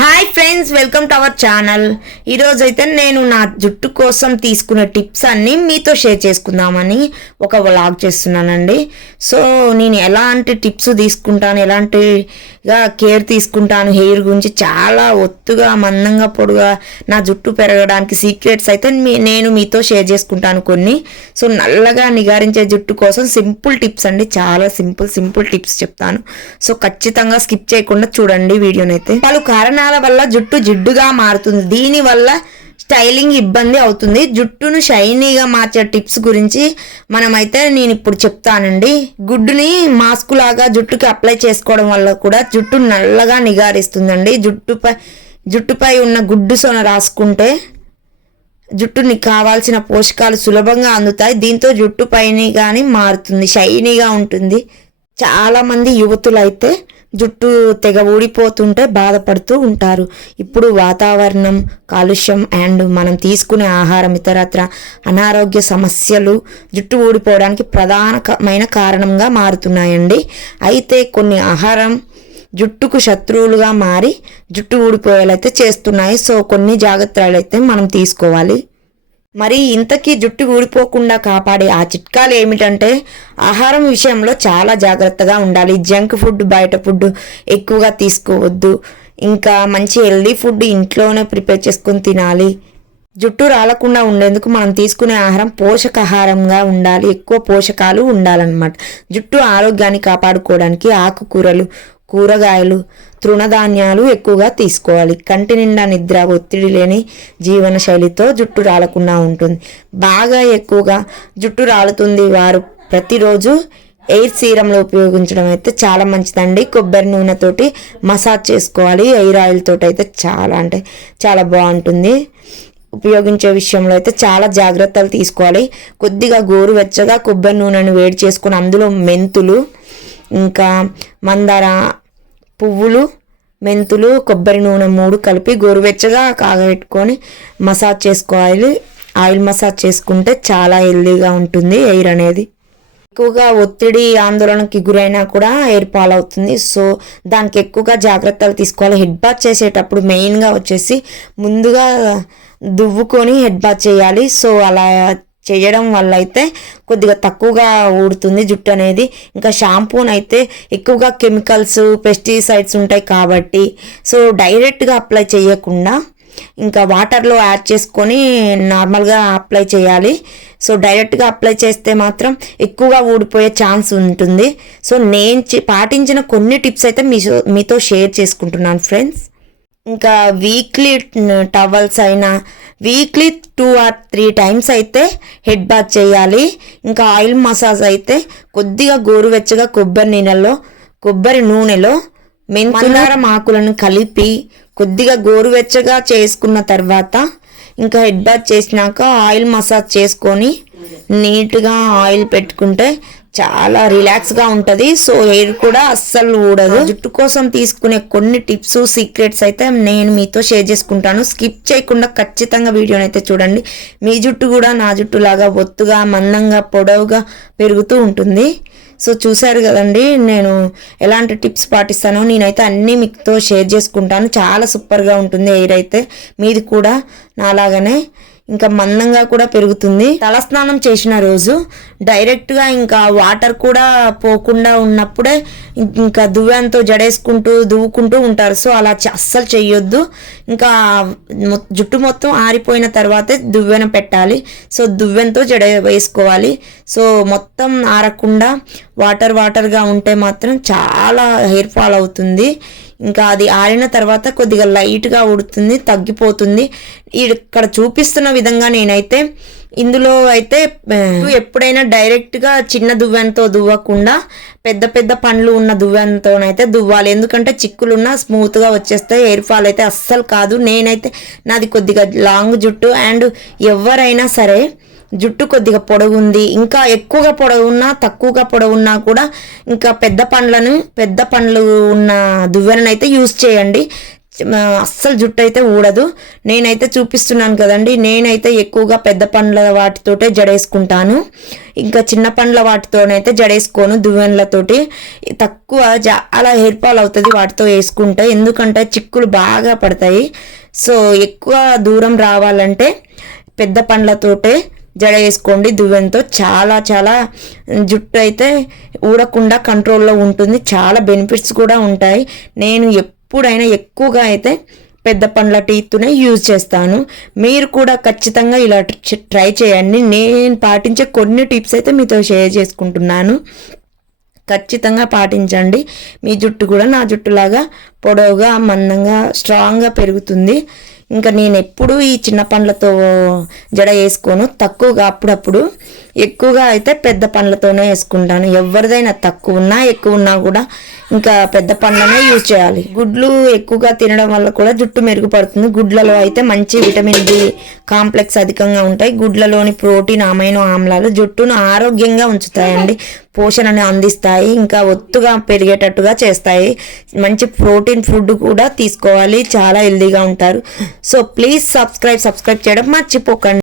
Hi friends, welcome to our channel. ఈరోజు అయితే నేను నా జుట్టు కోసం తీసుకునే టిప్స్ అన్నీ మీతో షేర్ చేసుకుందామని ఒక వ్లాగ్ చేస్తున్నానండి. సో నేను ఎలాంటి టిప్స్ తీసుకుంటాను, ఎలాంటిగా కేర్ తీసుకుంటాను హెయిర్ గురించి, చాలా ఒత్తుగా మందంగా పొడుగా నా జుట్టు పెరగడానికి సీక్రెట్స్ అయితే నేను మీతో షేర్ చేసుకుంటాను కొన్ని. సో నల్లగా నిగారించే జుట్టు కోసం సింపుల్ టిప్స్ అండి, చాలా సింపుల్ టిప్స్ చెప్తాను. సో ఖచ్చితంగా స్కిప్ చేయకుండా చూడండి వీడియోనైతే. పలు కారణాల వల్ల జుట్టు జిడ్డుగా మారుతుంది, దీని వల్ల స్టైలింగ్ ఇబ్బంది అవుతుంది. జుట్టును షైనీగా మార్చే టిప్స్ గురించి నేను ఇప్పుడు చెప్తానండి. గుడ్డుని మాస్క్ లాగా జుట్టుకి అప్లై చేసుకోవడం వల్ల కూడా జుట్టు నల్లగా నిగారిస్తుందండి. జుట్టుపై ఉన్న గుడ్డు సొన రాసుకుంటే జుట్టుని కావాల్సిన పోషకాలు సులభంగా అందుతాయి. దీంతో జుట్టు పైన కానీ మారుతుంది, షైనీగా ఉంటుంది. చాలామంది యువతులు అయితే జుట్టు తెగ ఊడిపోతుంటే బాధపడుతూ ఉంటారు. ఇప్పుడు వాతావరణం కాలుష్యం అండ్ మనం తీసుకునే ఆహారం ఇతరత్ర అనారోగ్య సమస్యలు జుట్టు ఊడిపోవడానికి ప్రధానమైన కారణంగా మారుతున్నాయండి. అయితే కొన్ని ఆహారం జుట్టుకు శత్రువులుగా మారి జుట్టు ఊడిపోయేలైతే చేస్తున్నాయి. సో కొన్ని జాగ్రత్తలు అయితే మనం తీసుకోవాలి. మరి ఇంతకీ జుట్టు ఊడిపోకుండా కాపాడే ఆ చిట్కాలు ఏమిటంటే, ఆహారం విషయంలో చాలా జాగ్రత్తగా ఉండాలి. జంక్ ఫుడ్, బయట ఫుడ్ ఎక్కువగా తీసుకోవద్దు. ఇంకా మంచి హెల్దీ ఫుడ్ ఇంట్లోనే ప్రిపేర్ చేసుకొని తినాలి. జుట్టు రాలకుండా ఉండేందుకు మనం తీసుకునే ఆహారం పోషకాహారంగా ఉండాలి, ఎక్కువ పోషకాలు ఉండాలన్నమాట. జుట్టు ఆరోగ్యాన్ని కాపాడుకోవడానికి ఆకుకూరలు, కూరగాయలు, తృణధాన్యాలు ఎక్కువగా తీసుకోవాలి. కంటి నిండా నిద్ర, ఒత్తిడి లేని జీవన శైలితో జుట్టు రాలకుండా ఉంటుంది. బాగా ఎక్కువగా జుట్టు రాలుతుంది వారు ప్రతిరోజు ఎయిర్ సీరంలో ఉపయోగించడం అయితే చాలా మంచిదండి. కొబ్బరి నూనెతోటి మసాజ్ చేసుకోవాలి. ఎయిర్ ఆయిల్ తోటి అయితే చాలా బాగుంటుంది. ఉపయోగించే విషయంలో అయితే చాలా జాగ్రత్తలు తీసుకోవాలి. కొద్దిగా గోరువెచ్చగా కొబ్బరి నూనెను వేడి చేసుకొని అందులో మెంతులు, ఇంకా మందార పువ్వులు, మెంతులు, కొబ్బరి నూనె 3 కలిపి గోరువెచ్చగా కాగబెట్టుకొని మసాజ్ చేసుకోవాలి. ఆయిల్ మసాజ్ చేసుకుంటే చాలా హెల్దీగా ఉంటుంది ఎయిర్ అనేది. ఎక్కువగా ఒత్తిడి ఆందోళనకి గురైనా కూడా ఎయిర్ ఫాల్ అవుతుంది. సో దానికి ఎక్కువగా జాగ్రత్తలు తీసుకోవాలి. హెడ్ బాత్ చేసేటప్పుడు మెయిన్గా వచ్చేసి ముందుగా దువ్వుకొని హెడ్ బాత్ చేయాలి. సో అలా చేయడం వల్ల అయితే కొద్దిగా తక్కువగా ఊడుతుంది జుట్టు అనేది. ఇంకా షాంపూని అయితే ఎక్కువగా కెమికల్స్, పెస్టిసైడ్స్ ఉంటాయి కాబట్టి సో డైరెక్ట్గా అప్లై చేయకుండా ఇంకా వాటర్లో యాడ్ చేసుకొని నార్మల్గా అప్లై చేయాలి. సో డైరెక్ట్గా అప్లై చేస్తే మాత్రం ఎక్కువగా ఊడిపోయే ఛాన్స్ ఉంటుంది. సో నేను పాటించిన కొన్ని టిప్స్ అయితే మీతో షేర్ చేసుకుంటున్నాను ఫ్రెండ్స్. ఇంకా వీక్లీ టవల్స్ అయినా వీక్లీ 2 or 3 టైమ్స్ అయితే హెడ్ బాత్ చేయాలి. ఇంకా ఆయిల్ మసాజ్ అయితే కొద్దిగా గోరువెచ్చగా కొబ్బరి నూనెలో మెంతులారం ఆకులను కలిపి కొద్దిగా గోరువెచ్చగా చేసుకున్న తర్వాత ఇంకా హెడ్ బాత్ చేసినాక ఆయిల్ మసాజ్ చేసుకొని నీట్గా ఆయిల్ పెట్టుకుంటే చాలా రిలాక్స్గా ఉంటుంది. సో హెయిర్ కూడా అస్సలు ఊడదు. జుట్టు కోసం తీసుకునే కొన్ని టిప్స్, సీక్రెట్స్ అయితే నేను మీతో షేర్ చేసుకుంటాను. స్కిప్ చేయకుండా ఖచ్చితంగా వీడియోని అయితే చూడండి. మీ జుట్టు కూడా నా జుట్టు లాగా ఒత్తుగా, మందంగా, పొడవుగా పెరుగుతూ ఉంటుంది. సో చూసారు కదండి నేను ఎలాంటి టిప్స్ పాటిస్తానో. నేనైతే అన్నీ మీతో షేర్ చేసుకుంటాను. చాలా సూపర్గా ఉంటుంది హెయిర్ అయితే. మీది కూడా నాలాగానే ఇంకా మందంగా కూడా పెరుగుతుంది. తలస్నానం చేసిన రోజు డైరెక్ట్గా ఇంకా వాటర్ కూడా పోకుండా ఉన్నప్పుడే ఇంకా దువ్వెనతో దువ్వుకుంటూ ఉంటారు. సో అలా అస్సలు చెయ్యొద్దు. ఇంకా జుట్టు మొత్తం ఆరిపోయిన తర్వాతే దువ్వెన పెట్టాలి. సో దువ్వెనతో జడ వేసుకోవాలి. సో మొత్తం ఆరకుండా వాటర్గా ఉంటే మాత్రం చాలా హెయిర్ ఫాల్ అవుతుంది. ఇంకా అది ఆరిన తర్వాత కొద్దిగా లైట్గా ఉడుతుంది, తగ్గిపోతుంది. ఇక్కడ చూపిస్తున్న విధంగా నేనైతే ఇందులో అయితే ఎప్పుడైనా డైరెక్ట్గా చిన్న దువ్వెనతో దువ్వకుండా పెద్ద పండ్లు ఉన్న దువ్వెనతోనైతే దువ్వాలి. ఎందుకంటే చిక్కులున్న స్మూత్గా వచ్చేస్తాయి. హెయిర్ ఫాల్ అయితే అస్సలు కాదు. నేనైతే నాది కొద్దిగా లాంగ్ జుట్టు అండ్ ఎవరైనా సరే జుట్టు కొద్దిగా పొడవుంది, ఇంకా ఎక్కువగా పొడవున్నా తక్కువగా పొడవున్నా కూడా ఇంకా పెద్ద పండ్లు ఉన్న దువ్వెనైతే యూజ్ చేయండి. అస్సలు జుట్టు అయితే ఊడదు. నేనైతే చూపిస్తున్నాను కదండి, నేనైతే ఎక్కువగా పెద్ద పండ్ల వాటితోటే జడేసుకుంటాను. ఇంకా చిన్న పండ్ల వాటితోనైతే జడేసుకోను. దువ్వెనలతోటి తక్కువ చాలా హెయిర్ ఫాల్ అవుతుంది వాటితో వేసుకుంటే, ఎందుకంటే చిక్కులు బాగా పడతాయి. సో ఎక్కువ దూరం రావాలంటే పెద్ద పండ్లతోటే జడ వేసుకోండి. దువ్వెనతో చాలా చాలా జుట్టు అయితే ఊడకుండా కంట్రోల్లో ఉంటుంది. చాలా బెనిఫిట్స్ కూడా ఉంటాయి. నేను ఎప్పుడైనా ఎక్కువగా అయితే పెద్ద పండ్ల టీత్నే యూజ్ చేస్తాను. మీరు కూడా ఖచ్చితంగా ఇలా ట్రై చేయండి. నేను పాటించే కొన్ని టిప్స్ అయితే మీతో షేర్ చేసుకుంటున్నాను. ఖచ్చితంగా పాటించండి. మీ జుట్టు కూడా నా జుట్టులాగా పొడవుగా, మందంగా, స్ట్రాంగ్గా పెరుగుతుంది. ఇంకా నేను ఎప్పుడు ఈ చిన్న పండ్లతో జడ వేసుకోను. తక్కువగా అప్పుడప్పుడు, ఎక్కువగా అయితే పెద్ద పండ్లతోనే వేసుకుంటాను. ఎవరిదైనా తక్కువ ఉన్నా ఎక్కువ ఉన్నా కూడా ఇంకా పెద్ద పండ్లనే యూజ్ చేయాలి. గుడ్లు ఎక్కువగా తినడం వల్ల కూడా జుట్టు మెరుగుపడుతుంది. గుడ్లలో అయితే మంచి విటమిన్ డి కాంప్లెక్స్ అధికంగా ఉంటాయి. గుడ్లలోని ప్రోటీన్, అమైనో ఆమ్లాలు జుట్టును ఆరోగ్యంగా ఉంచుతాయండి, పోషణను అందిస్తాయి, ఇంకా ఒత్తుగా పెరిగేటట్టుగా చేస్తాయి. మంచి ప్రోటీన్ ఫుడ్ కూడా తీసుకోవాలి, చాలా హెల్దీగా ఉంటారు. సో ప్లీజ్ సబ్స్క్రైబ్ చేయడం మర్చిపోకండి.